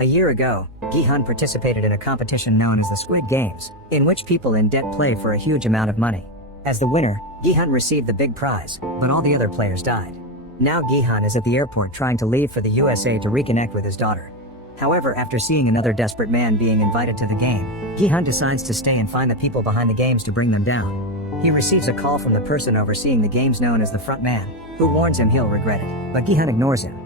A year ago, Gi-hun participated in a competition known as the Squid Games, in which people in debt play for a huge amount of money. As the winner, Gi-hun received the big prize, but all the other players died. Now Gi-hun is at the airport trying to leave for the USA to reconnect with his daughter. However, after seeing another desperate man being invited to the game, Gi-hun decides to stay and find the people behind the games to bring them down. He receives a call from the person overseeing the games known as the front man, who warns him he'll regret it, but Gi-hun ignores him.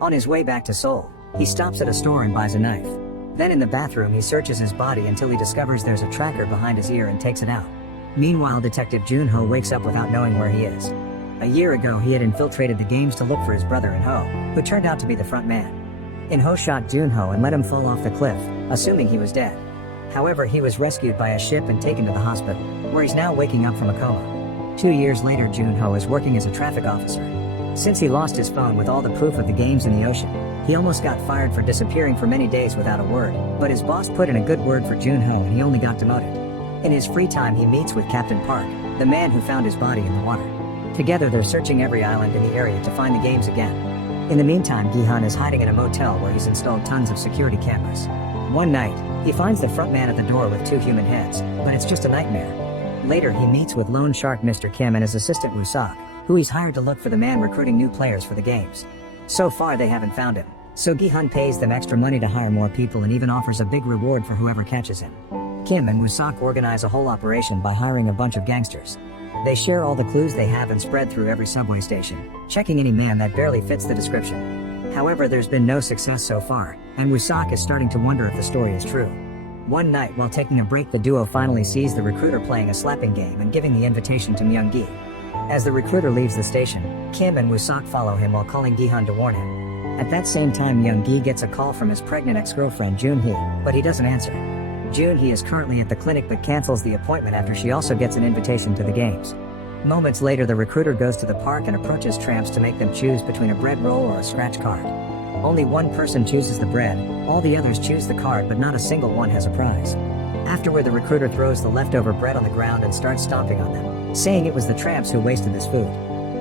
On his way back to Seoul, he stops at a store and buys a knife. Then in the bathroom he searches his body until he discovers there's a tracker behind his ear and takes it out. Meanwhile, Detective Jun-ho wakes up without knowing where he is. A year ago he had infiltrated the games to look for his brother In-ho, who turned out to be the front man. In-ho shot Jun-ho and let him fall off the cliff, assuming he was dead. However, he was rescued by a ship and taken to the hospital, where he's now waking up from a coma. 2 years later, Jun-ho is working as a traffic officer. Since he lost his phone with all the proof of the games in the ocean, he almost got fired for disappearing for many days without a word, but his boss put in a good word for Jun-ho and he only got demoted. In his free time he meets with Captain Park, the man who found his body in the water. Together they're searching every island in the area to find the games again. In the meantime, Gi-hun is hiding in a motel where he's installed tons of security cameras. One night, he finds the front man at the door with 2 human heads, but it's just a nightmare. Later he meets with loan shark Mr. Kim and his assistant Woo-sok, who he's hired to look for the man recruiting new players for the games. So far they haven't found him, so Gi-hun pays them extra money to hire more people and even offers a big reward for whoever catches him. Kim and Woo-sok organize a whole operation by hiring a bunch of gangsters. They share all the clues they have and spread through every subway station, checking any man that barely fits the description. However, there's been no success so far, and Woo-sok is starting to wonder if the story is true. One night while taking a break, the duo finally sees the recruiter playing a slapping game and giving the invitation to Myung-gi. As the recruiter leaves the station, Kim and Woo-sok follow him while calling Gi-hun to warn him. At that same time, Myung-gi gets a call from his pregnant ex-girlfriend Jun-hee, but he doesn't answer. Jun-hee is currently at the clinic but cancels the appointment after she also gets an invitation to the games. Moments later, the recruiter goes to the park and approaches tramps to make them choose between a bread roll or a scratch card. Only one person chooses the bread, all the others choose the card, but not a single one has a prize. Afterward, the recruiter throws the leftover bread on the ground and starts stomping on them, saying it was the tramps who wasted this food.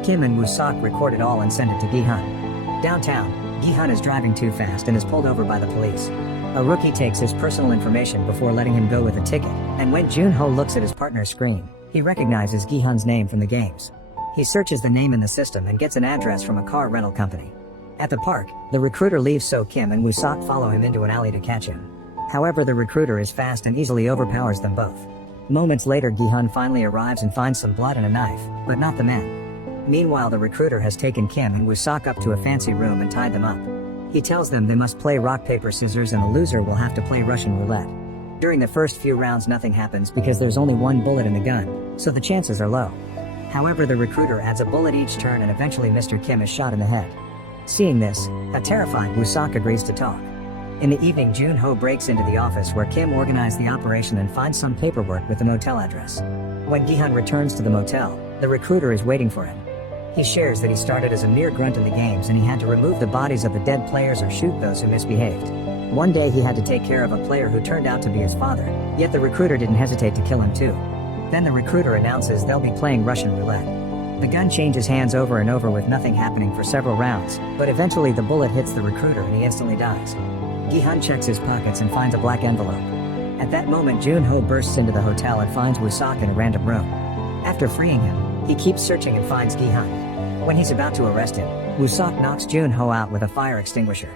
Kim and Woo-sok record it all and send it to Gi-hun. Downtown, Gi-hun is driving too fast and is pulled over by the police. A rookie takes his personal information before letting him go with a ticket, and when Jun-ho looks at his partner's screen, he recognizes Gi-hun's name from the games. He searches the name in the system and gets an address from a car rental company. At the park, the recruiter leaves, so Kim and Woo-sok follow him into an alley to catch him. However, the recruiter is fast and easily overpowers them both. Moments later, Gi-hun finally arrives and finds some blood and a knife, but not the men. Meanwhile, the recruiter has taken Kim and Woo-sok up to a fancy room and tied them up. He tells them they must play rock, paper, scissors and the loser will have to play Russian roulette. During the first few rounds nothing happens because there's only one bullet in the gun, so the chances are low. However, the recruiter adds a bullet each turn and eventually Mr. Kim is shot in the head. Seeing this, a terrified Woo-sok agrees to talk. In the evening, Jun-ho breaks into the office where Kim organized the operation and finds some paperwork with the motel address. When Gi-hun returns to the motel, the recruiter is waiting for him. He shares that he started as a mere grunt in the games and he had to remove the bodies of the dead players or shoot those who misbehaved. One day he had to take care of a player who turned out to be his father, yet the recruiter didn't hesitate to kill him too. Then the recruiter announces they'll be playing Russian roulette. The gun changes hands over and over with nothing happening for several rounds, but eventually the bullet hits the recruiter and he instantly dies. Gi-hun checks his pockets and finds a black envelope. At that moment, Jun-ho bursts into the hotel and finds Woo-sok in a random room. After freeing him, he keeps searching and finds Gi-hun. When he's about to arrest him, Woo-sok knocks Jun-ho out with a fire extinguisher.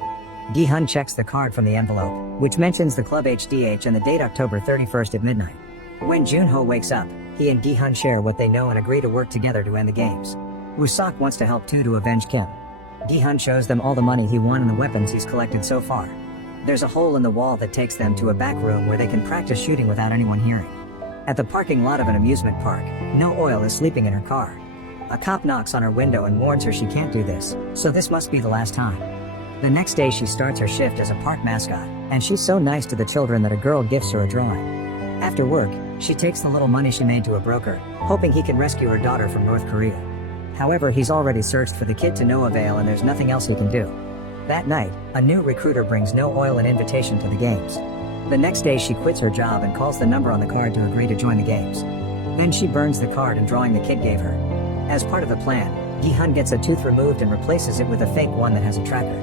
Gi-hun checks the card from the envelope, which mentions the club HDH and the date October 31st at midnight. When Jun-ho wakes up, he and Gi-hun share what they know and agree to work together to end the games. Woo-sok wants to help too to avenge Kim. Gi-hun shows them all the money he won and the weapons he's collected so far. There's a hole in the wall that takes them to a back room where they can practice shooting without anyone hearing. At the parking lot of an amusement park, No Oil is sleeping in her car. A cop knocks on her window and warns her she can't do this, so this must be the last time. The next day she starts her shift as a park mascot, and she's so nice to the children that a girl gifts her a drawing. After work, she takes the little money she made to a broker, hoping he can rescue her daughter from North Korea. However, he's already searched for the kid to no avail and there's nothing else he can do. That night, a new recruiter brings No Oil an invitation to the games. The next day she quits her job and calls the number on the card to agree to join the games. Then she burns the card and drawing the kid gave her. As part of the plan, Gi-hun gets a tooth removed and replaces it with a fake one that has a tracker.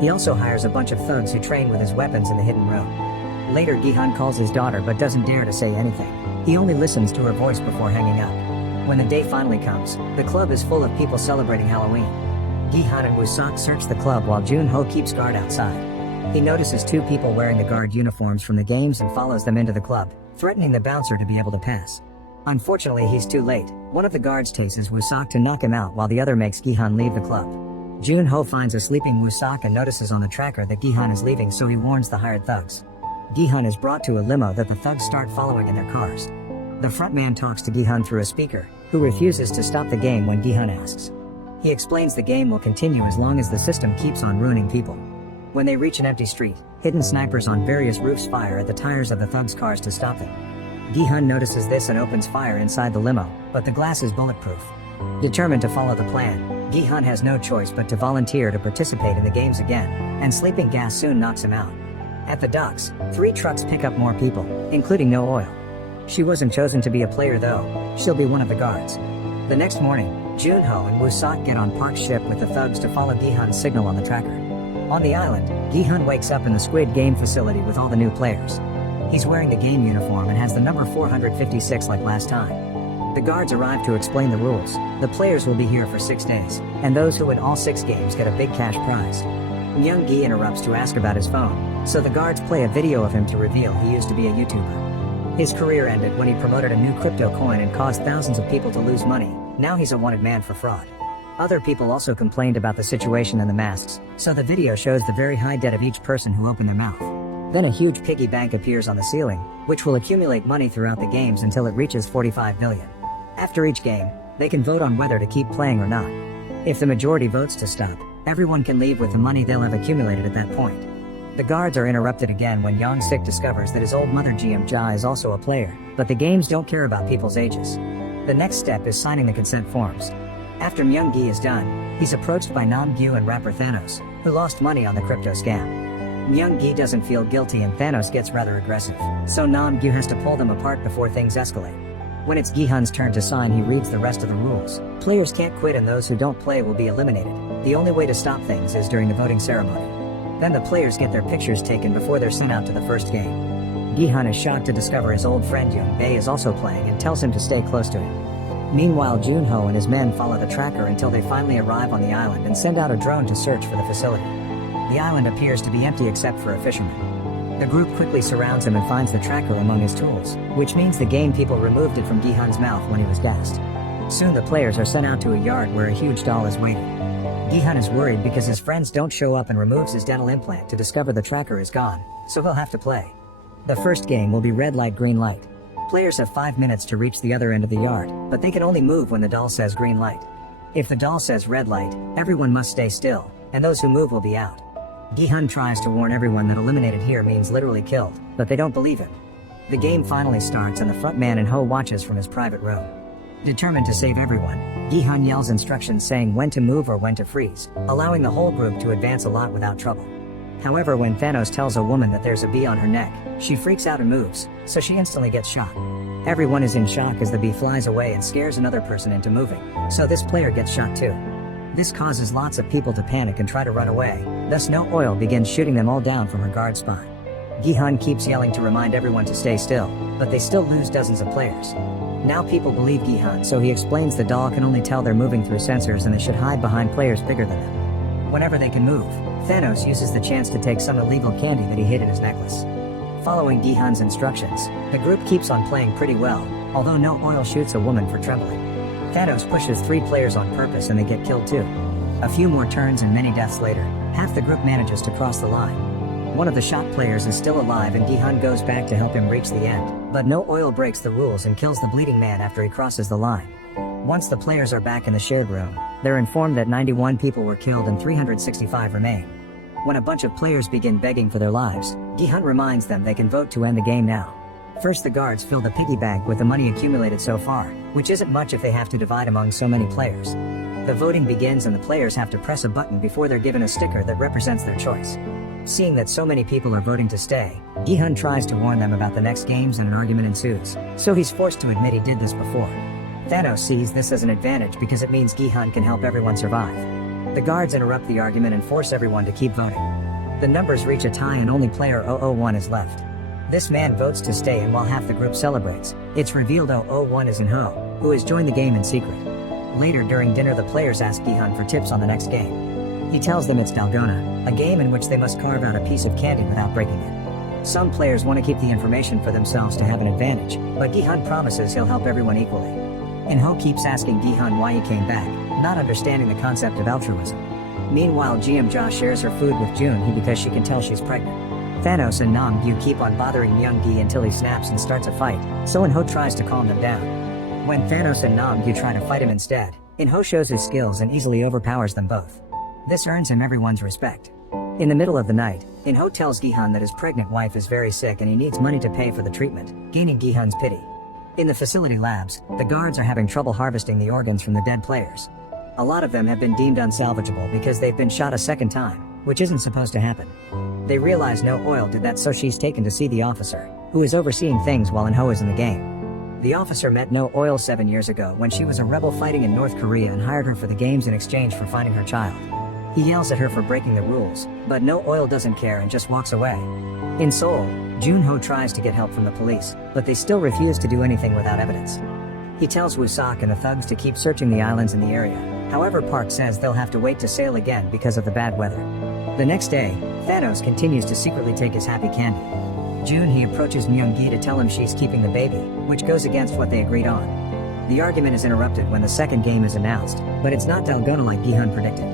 He also hires a bunch of thugs who train with his weapons in the hidden room. Later Gi-hun calls his daughter but doesn't dare to say anything. He only listens to her voice before hanging up. When the day finally comes, the club is full of people celebrating Halloween. Gi-hun and Woo-sok search the club while Jun-ho keeps guard outside. He notices two people wearing the guard uniforms from the games and follows them into the club, threatening the bouncer to be able to pass. Unfortunately, he's too late. One of the guards chases Woo-sok to knock him out while the other makes Gi-hun leave the club. Jun-ho finds a sleeping Woo-sok and notices on the tracker that Gi-hun is leaving, so he warns the hired thugs. Gi-hun is brought to a limo that the thugs start following in their cars. The frontman talks to Gi-hun through a speaker, who refuses to stop the game when Gi-hun asks. He explains the game will continue as long as the system keeps on ruining people. When they reach an empty street, hidden snipers on various roofs fire at the tires of the thugs' cars to stop them. Gi-hun notices this and opens fire inside the limo, but the glass is bulletproof. Determined to follow the plan, Gi-hun has no choice but to volunteer to participate in the games again, and sleeping gas soon knocks him out. At the docks, 3 trucks pick up more people, including No Oil. She wasn't chosen to be a player though, she'll be one of the guards. The next morning, Jun-ho and Woo-sok get on Park's ship with the thugs to follow Gi-hun's signal on the tracker. On the island, Gi-hun wakes up in the Squid game facility with all the new players. He's wearing the game uniform and has the number 456 like last time. The guards arrive to explain the rules. The players will be here for 6 days, and those who win all 6 games get a big cash prize. Myung-gi interrupts to ask about his phone, so the guards play a video of him to reveal he used to be a YouTuber. His career ended when he promoted a new crypto coin and caused thousands of people to lose money. Now he's a wanted man for fraud. Other people also complained about the situation and the masks, so the video shows the very high debt of each person who opened their mouth. Then a huge piggy bank appears on the ceiling, which will accumulate money throughout the games until it reaches 45 billion. After each game, they can vote on whether to keep playing or not. If the majority votes to stop, everyone can leave with the money they'll have accumulated at that point. The guards are interrupted again when Young-sik discovers that his old mother Jeom-ja is also a player, but the games don't care about people's ages. The next step is signing the consent forms. After Myung-gi is done, he's approached by Nam-gyu and rapper Thanos, who lost money on the crypto scam. Myung-gi doesn't feel guilty and Thanos gets rather aggressive, so Nam-gyu has to pull them apart before things escalate. When it's Gi-hun's turn to sign, he reads the rest of the rules. Players can't quit and those who don't play will be eliminated. The only way to stop things is during the voting ceremony. Then the players get their pictures taken before they're sent out to the first game. Gi-hun is shocked to discover his old friend Yoon-bae is also playing and tells him to stay close to him. Meanwhile, Jun-ho and his men follow the tracker until they finally arrive on the island and send out a drone to search for the facility. The island appears to be empty except for a fisherman. The group quickly surrounds him and finds the tracker among his tools, which means the game people removed it from Gi-hun's mouth when he was gassed. Soon the players are sent out to a yard where a huge doll is waiting. Gi-hun is worried because his friends don't show up and removes his dental implant to discover the tracker is gone, so he'll have to play. The first game will be red light green light. Players have 5 minutes to reach the other end of the yard, but they can only move when the doll says green light. If the doll says red light, everyone must stay still, and those who move will be out. Gi-hun tries to warn everyone that eliminated here means literally killed, but they don't believe him. The game finally starts and the frontman and Ho watches from his private room. Determined to save everyone, Gi-hun yells instructions saying when to move or when to freeze, allowing the whole group to advance a lot without trouble. However, when Thanos tells a woman that there's a bee on her neck, she freaks out and moves, so she instantly gets shot. Everyone is in shock as the bee flies away and scares another person into moving, so this player gets shot too. This causes lots of people to panic and try to run away, thus No Oil begins shooting them all down from her guard spot. Gi-hun keeps yelling to remind everyone to stay still, but they still lose dozens of players. Now people believe Gi-hun, so he explains the doll can only tell they're moving through sensors and they should hide behind players bigger than them. Whenever they can move, Thanos uses the chance to take some illegal candy that he hid in his necklace. Following Gi-hun's instructions, the group keeps on playing pretty well, although No Oil shoots a woman for trembling. Thanos pushes 3 players on purpose and they get killed too. A few more turns and many deaths later, half the group manages to cross the line. One of the shot players is still alive and Gi-hun goes back to help him reach the end, but No Oil breaks the rules and kills the bleeding man after he crosses the line. Once the players are back in the shared room, they're informed that 91 people were killed and 365 remain. When a bunch of players begin begging for their lives, Gi-hun reminds them they can vote to end the game now. First the guards fill the piggy bank with the money accumulated so far, which isn't much if they have to divide among so many players. The voting begins and the players have to press a button before they're given a sticker that represents their choice. Seeing that so many people are voting to stay, Gi-hun tries to warn them about the next games and an argument ensues, so he's forced to admit he did this before. Thanos sees this as an advantage because it means Gi-hun can help everyone survive. The guards interrupt the argument and force everyone to keep voting. The numbers reach a tie and only player 001 is left. This man votes to stay, and while half the group celebrates, it's revealed 001 is In-ho, who has joined the game in secret. Later during dinner, the players ask Gi-hun for tips on the next game. He tells them it's Dalgona, a game in which they must carve out a piece of candy without breaking it. Some players want to keep the information for themselves to have an advantage, but Gi-hun promises he'll help everyone equally. In-ho keeps asking Gi-hun why he came back, not understanding the concept of altruism. Meanwhile, Jeom-ja shares her food with Junhee because she can tell she's pregnant. Thanos and Nam-gyu keep on bothering Young-gi until he snaps and starts a fight, so In-ho tries to calm them down. When Thanos and Nam-gyu try to fight him instead, In-ho shows his skills and easily overpowers them both. This earns him everyone's respect. In the middle of the night, In-ho tells Gi-hun that his pregnant wife is very sick and he needs money to pay for the treatment, gaining Gi-hun's pity. In the facility labs, the guards are having trouble harvesting the organs from the dead players. A lot of them have been deemed unsalvageable because they've been shot a second time, which isn't supposed to happen. They realize No Oil did that, so she's taken to see the officer, who is overseeing things while In-ho is in the game. The officer met No Oil 7 years ago when she was a rebel fighting in North Korea and hired her for the games in exchange for finding her child. He yells at her for breaking the rules, but No Oil doesn't care and just walks away. In Seoul, Junho tries to get help from the police, but they still refuse to do anything without evidence. He tells Woo-sok and the thugs to keep searching the islands in the area. However, Park says they'll have to wait to sail again because of the bad weather. The next day, Thanos continues to secretly take his happy candy. Junhee approaches Myung-gi to tell him she's keeping the baby, which goes against what they agreed on. The argument is interrupted when the second game is announced, but it's not Dalgona like Gi-hun predicted.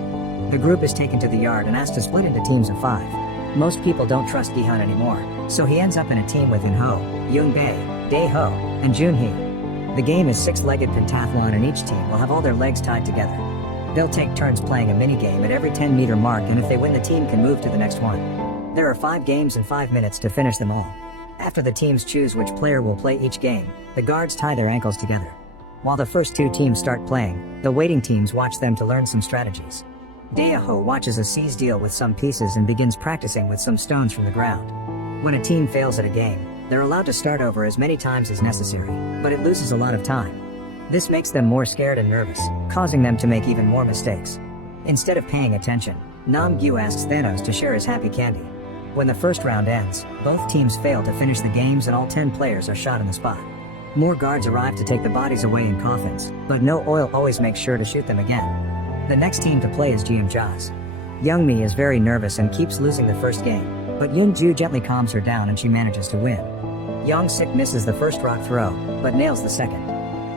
The group is taken to the yard and asked to split into teams of 5. Most people don't trust Gi-hun anymore, so he ends up in a team with In-ho, Yoon-bae, Dae-ho, and Junhee. The game is 6-legged pentathlon and each team will have all their legs tied together. They'll take turns playing a mini-game at every 10-meter mark, and if they win, the team can move to the next one. There are 5 games and 5 minutes to finish them all. After the teams choose which player will play each game, the guards tie their ankles together. While the first 2 teams start playing, the waiting teams watch them to learn some strategies. Dae-ho watches a seize deal with some pieces and begins practicing with some stones from the ground. When a team fails at a game, they're allowed to start over as many times as necessary, but it loses a lot of time. This makes them more scared and nervous, causing them to make even more mistakes. Instead of paying attention, Nam-gyu asks Thanos to share his happy candy. When the first round ends, both teams fail to finish the games and all 10 players are shot on the spot. More guards arrive to take the bodies away in coffins, but No Oil always makes sure to shoot them again. The next team to play is Jeom-ja's. Young-mi is very nervous and keeps losing the first game, but Yoon-ju gently calms her down and she manages to win. Young-sik misses the first rock throw, but nails the second.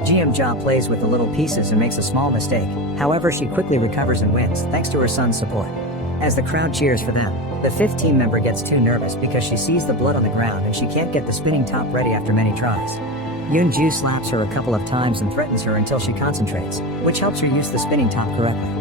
Jeom-ja plays with the little pieces and makes a small mistake, however she quickly recovers and wins thanks to her son's support. As the crowd cheers for them, the 5th team member gets too nervous because she sees the blood on the ground and she can't get the spinning top ready after many tries. Yoon-ju slaps her a couple of times and threatens her until she concentrates, which helps her use the spinning top correctly.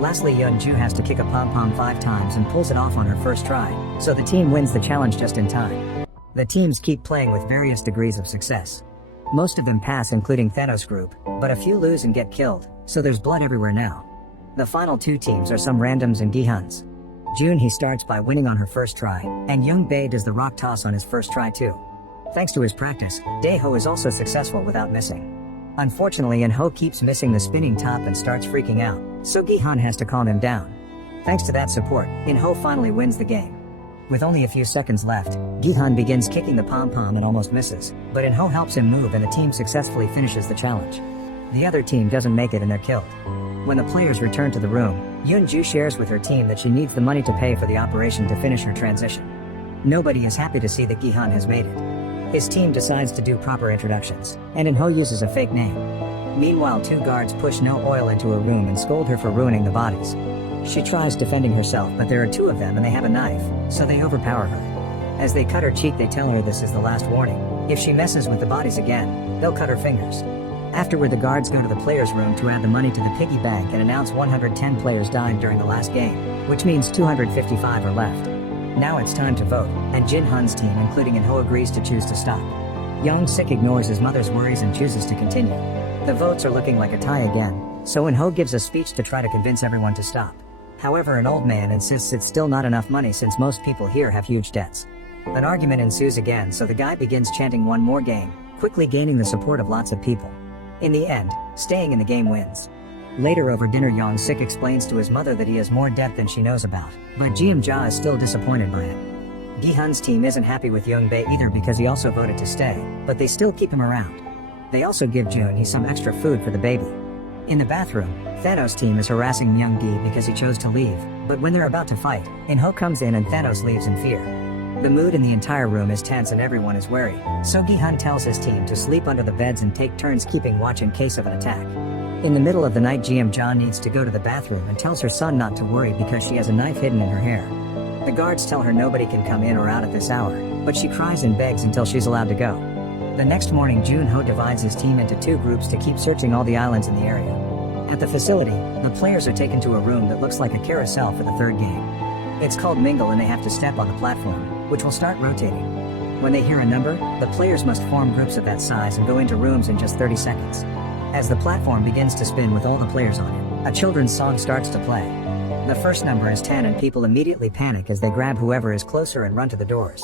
Lastly, Yoon-ju has to kick a pom-pom 5 times and pulls it off on her first try, so the team wins the challenge just in time. The teams keep playing with various degrees of success. Most of them pass, including Thanos' group, but a few lose and get killed, so there's blood everywhere now. The final 2 teams are some randoms and Gi-hun's. Junhee starts by winning on her first try, and Young-bae does the rock toss on his first try too. Thanks to his practice, Dae-ho is also successful without missing. Unfortunately, In-ho keeps missing the spinning top and starts freaking out, so Gi-hun has to calm him down. Thanks to that support, In-ho finally wins the game. With only a few seconds left, Gi-hun begins kicking the pom-pom and almost misses, but In-ho helps him move and the team successfully finishes the challenge. The other team doesn't make it and they're killed. When the players return to the room, Yoon-ju shares with her team that she needs the money to pay for the operation to finish her transition. Nobody is happy to see that Gi-hun has made it. His team decides to do proper introductions, and In-ho uses a fake name. Meanwhile, 2 guards push No Oil into a room and scold her for ruining the bodies. She tries defending herself, but there are 2 of them and they have a knife, so they overpower her. As they cut her cheek, they tell her this is the last warning. If she messes with the bodies again, they'll cut her fingers. Afterward, the guards go to the players' room to add the money to the piggy bank and announce 110 players died during the last game, which means 255 are left. Now it's time to vote, and Jin-hun's team, including In-ho, agrees to choose to stop. Young-sik ignores his mother's worries and chooses to continue. The votes are looking like a tie again, so In-ho gives a speech to try to convince everyone to stop. However, an old man insists it's still not enough money since most people here have huge debts. An argument ensues again, so the guy begins chanting one more game, quickly gaining the support of lots of people. In the end, staying in the game wins. Later over dinner, Young-sik explains to his mother that he has more debt than she knows about, but Jeom-ja is still disappointed by it. Gi-hun's team isn't happy with Young-bae either because he also voted to stay, but they still keep him around. They also give Jun-hee some extra food for the baby. In the bathroom, Thanos' team is harassing Myung-gi because he chose to leave, but when they're about to fight, In-ho comes in and Thanos leaves in fear. The mood in the entire room is tense and everyone is wary, so Gi-hun tells his team to sleep under the beds and take turns keeping watch in case of an attack. In the middle of the night, Jeom-ja needs to go to the bathroom and tells her son not to worry because she has a knife hidden in her hair. The guards tell her nobody can come in or out at this hour, but she cries and begs until she's allowed to go. The next morning, Jun-ho divides his team into 2 groups to keep searching all the islands in the area. At the facility, the players are taken to a room that looks like a carousel for the 3rd game. It's called Mingle and they have to step on the platform, which will start rotating. When they hear a number, the players must form groups of that size and go into rooms in just 30 seconds. As the platform begins to spin with all the players on it, a children's song starts to play. The first number is 10 and people immediately panic as they grab whoever is closer and run to the doors.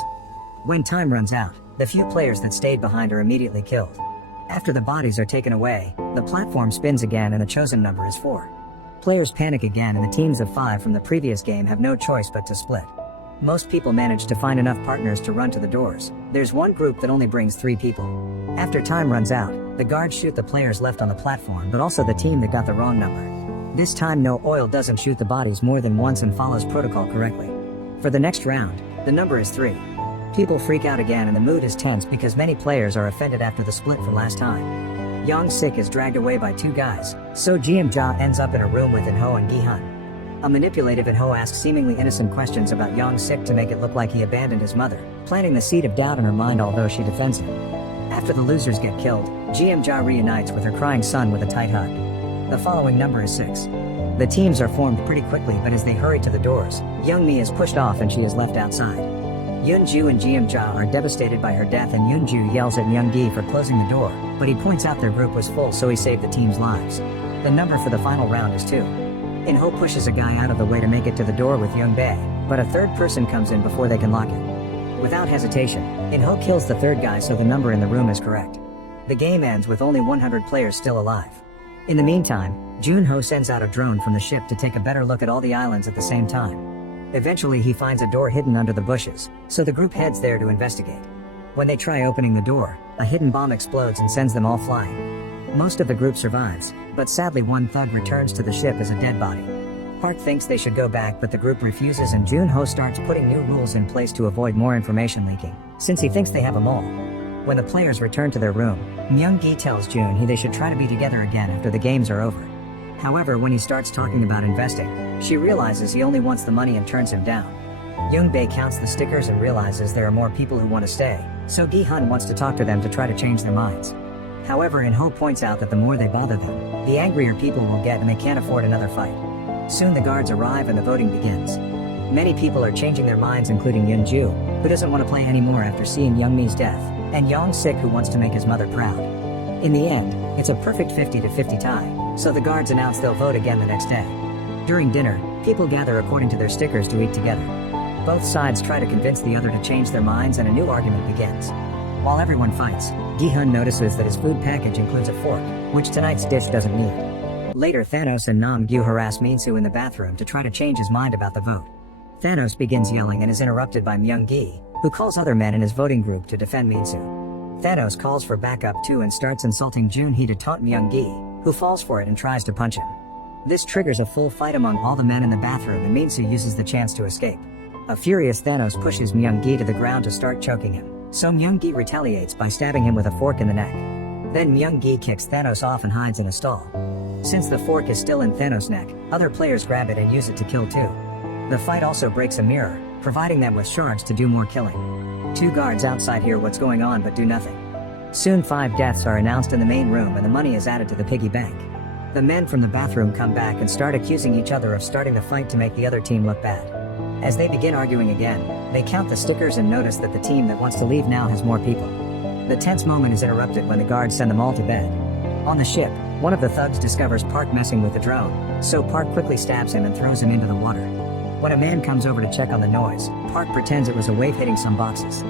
When time runs out, the few players that stayed behind are immediately killed. After the bodies are taken away, the platform spins again and the chosen number is 4. Players panic again and the teams of 5 from the previous game have no choice but to split. Most people manage to find enough partners to run to the doors. There's one group that only brings 3 people. After time runs out, the guards shoot the players left on the platform but also the team that got the wrong number. This time No Oil doesn't shoot the bodies more than once and follows protocol correctly. For the next round, the number is 3. People freak out again and the mood is tense because many players are offended after the split for last time. Young-sik is dragged away by 2 guys, so Jeom-ja ends up in a room with In-ho and Gi-hun. A manipulative In-ho asks seemingly innocent questions about Young-sik to make it look like he abandoned his mother, planting the seed of doubt in her mind although she defends him. After the losers get killed, Jeom-ja reunites with her crying son with a tight hug. The following number is 6. The teams are formed pretty quickly but as they hurry to the doors, Young-mi is pushed off and she is left outside. Yoon-ju and Jeom-ja are devastated by her death and Yoon-ju yells at Myung-gi for closing the door, but he points out their group was full so he saved the team's lives. The number for the final round is 2. In-ho pushes a guy out of the way to make it to the door with Young-bae, but a 3rd person comes in before they can lock it. Without hesitation, In-ho kills the 3rd guy so the number in the room is correct. The game ends with only 100 players still alive. In the meantime, Jun-ho sends out a drone from the ship to take a better look at all the islands at the same time. Eventually he finds a door hidden under the bushes, so the group heads there to investigate. When they try opening the door, a hidden bomb explodes and sends them all flying. Most of the group survives, but sadly one thug returns to the ship as a dead body. Park thinks they should go back but the group refuses and Jun-ho starts putting new rules in place to avoid more information leaking, since he thinks they have them all. When the players return to their room, Myung-gi tells Jun-hee they should try to be together again after the games are over. However, when he starts talking about investing, she realizes he only wants the money and turns him down. Young-bae counts the stickers and realizes there are more people who want to stay, so Gi-hun wants to talk to them to try to change their minds. However, In-ho points out that the more they bother them, the angrier people will get and they can't afford another fight. Soon the guards arrive and the voting begins. Many people are changing their minds including Yoon-ju, who doesn't want to play anymore after seeing Young-mi's death, and Young-sik who wants to make his mother proud. In the end, it's a perfect 50-50 tie, so the guards announce they'll vote again the next day. During dinner, people gather according to their stickers to eat together. Both sides try to convince the other to change their minds and a new argument begins. While everyone fights, Gi-hun notices that his food package includes a fork, which tonight's dish doesn't need. Later Thanos and Nam-gyu harass Min-soo in the bathroom to try to change his mind about the vote. Thanos begins yelling and is interrupted by Myung-gi, who calls other men in his voting group to defend Min-soo. Thanos calls for backup too and starts insulting Jun-hee to taunt Myung-gi, who falls for it and tries to punch him. This triggers a full fight among all the men in the bathroom and Min-soo uses the chance to escape. A furious Thanos pushes Myung-gi to the ground to start choking him, so Myung-gi retaliates by stabbing him with a fork in the neck. Then Myung-gi kicks Thanos off and hides in a stall. Since the fork is still in Thanos' neck, other players grab it and use it to kill too. The fight also breaks a mirror, providing them with shards to do more killing. 2 guards outside hear what's going on but do nothing. Soon 5 deaths are announced in the main room and the money is added to the piggy bank. The men from the bathroom come back and start accusing each other of starting the fight to make the other team look bad. As they begin arguing again, they count the stickers and notice that the team that wants to leave now has more people. The tense moment is interrupted when the guards send them all to bed. On the ship, one of the thugs discovers Park messing with the drone, so Park quickly stabs him and throws him into the water. When a man comes over to check on the noise, Park pretends it was a wave hitting some boxes.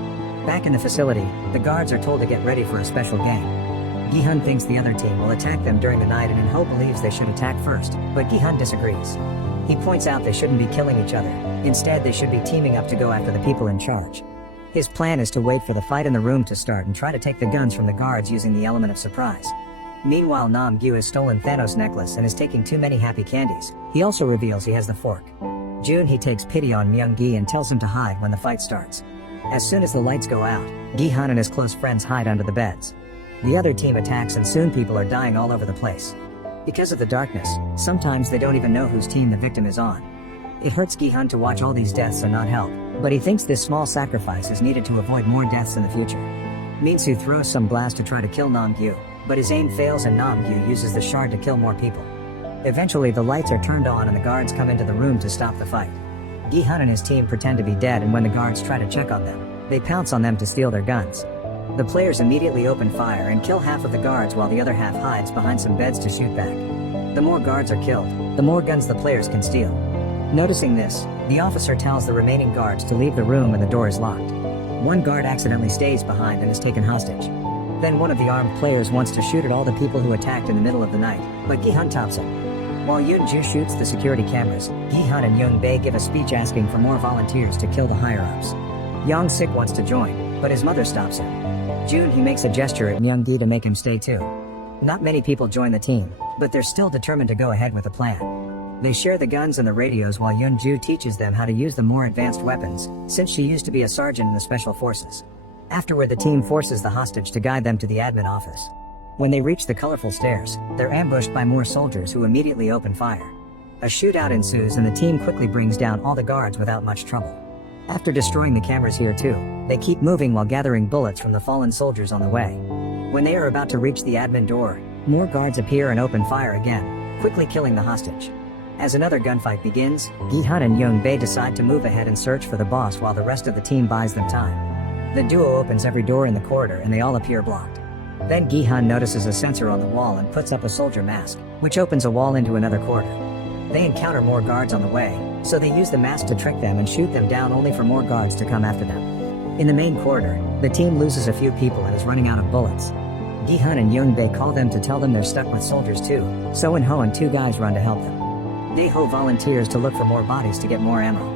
Back in the facility, the guards are told to get ready for a special game. Gi-hun thinks the other team will attack them during the night and In-ho believes they should attack first, but Gi-hun disagrees. He points out they shouldn't be killing each other, instead they should be teaming up to go after the people in charge. His plan is to wait for the fight in the room to start and try to take the guns from the guards using the element of surprise. Meanwhile, Nam-gyu has stolen Thanos' necklace and is taking too many happy candies. He also reveals he has the fork. June he takes pity on Myung-gi and tells him to hide when the fight starts. As soon as the lights go out, Gi-hun and his close friends hide under the beds. The other team attacks and soon people are dying all over the place. Because of the darkness, sometimes they don't even know whose team the victim is on. It hurts Gi-hun to watch all these deaths and not help, but he thinks this small sacrifice is needed to avoid more deaths in the future. Min-soo throws some glass to try to kill Nam-gyu, but his aim fails and Nam-gyu uses the shard to kill more people. Eventually the lights are turned on and the guards come into the room to stop the fight. Gi-hun and his team pretend to be dead, and when the guards try to check on them, they pounce on them to steal their guns. The players immediately open fire and kill half of the guards while the other half hides behind some beds to shoot back. The more guards are killed, the more guns the players can steal. Noticing this, the officer tells the remaining guards to leave the room and the door is locked. One guard accidentally stays behind and is taken hostage. Then one of the armed players wants to shoot at all the people who attacked in the middle of the night, but Gi-hun stops him. While Yoon-ju shoots the security cameras, Gi-hun and Young-bae give a speech asking for more volunteers to kill the higher-ups. Young-sik wants to join, but his mother stops him. June he makes a gesture at Myung-gi to make him stay too. Not many people join the team, but they're still determined to go ahead with the plan. They share the guns and the radios while Yoon-ju teaches them how to use the more advanced weapons, since she used to be a sergeant in the special forces. Afterward the team forces the hostage to guide them to the admin office. When they reach the colorful stairs, they're ambushed by more soldiers who immediately open fire. A shootout ensues and the team quickly brings down all the guards without much trouble. After destroying the cameras here too, they keep moving while gathering bullets from the fallen soldiers on the way. When they are about to reach the admin door, more guards appear and open fire again, quickly killing the hostage. As another gunfight begins, Gi-hun and Young-bae decide to move ahead and search for the boss while the rest of the team buys them time. The duo opens every door in the corridor and they all appear blocked. Then Gi-hun notices a sensor on the wall and puts up a soldier mask, which opens a wall into another corridor. They encounter more guards on the way, so they use the mask to trick them and shoot them down only for more guards to come after them. In the main corridor, the team loses a few people and is running out of bullets. Gi-hun and Young-bae call them to tell them they're stuck with soldiers too, so In-ho and two guys run to help them. Dae-ho volunteers to look for more bodies to get more ammo.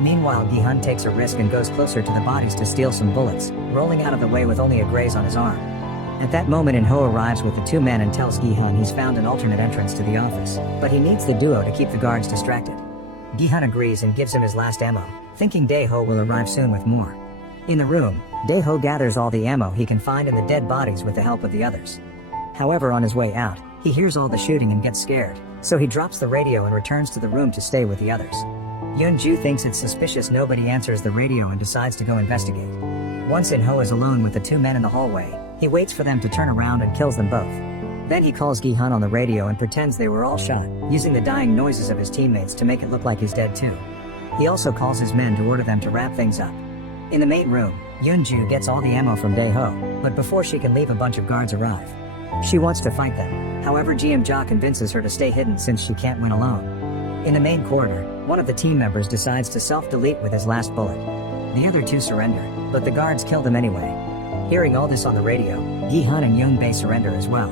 Meanwhile, Gi-hun takes a risk and goes closer to the bodies to steal some bullets, rolling out of the way with only a graze on his arm. At that moment In-ho arrives with the two men and tells Gi-hun he's found an alternate entrance to the office, but he needs the duo to keep the guards distracted. Gi-hun agrees and gives him his last ammo, thinking Dae-ho will arrive soon with more. In the room, Dae-ho gathers all the ammo he can find in the dead bodies with the help of the others. However, on his way out, he hears all the shooting and gets scared, so he drops the radio and returns to the room to stay with the others. Yoon-ju thinks it's suspicious nobody answers the radio and decides to go investigate. Once In-ho is alone with the two men in the hallway, he waits for them to turn around and kills them both. Then he calls Gi-hun on the radio and pretends they were all shot, using the dying noises of his teammates to make it look like he's dead too. He also calls his men to order them to wrap things up. In the main room, Yoon-ju gets all the ammo from Dae-ho, but before she can leave a bunch of guards arrive. She wants to fight them, however Ji-im-ja convinces her to stay hidden since she can't win alone. In the main corridor, one of the team members decides to self-delete with his last bullet. The other two surrender, but the guards kill them anyway. Hearing all this on the radio, Gi-hun and Young-bae surrender as well.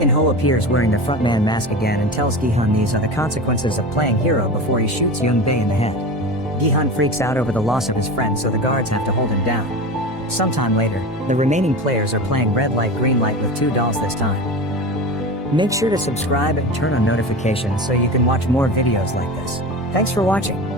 In-ho appears wearing the frontman mask again and tells Gi-hun these are the consequences of playing hero before he shoots Young-bae in the head. Gi-hun freaks out over the loss of his friend, so the guards have to hold him down. Sometime later, the remaining players are playing red light green light with two dolls this time. Make sure to subscribe and turn on notifications so you can watch more videos like this. Thanks for watching.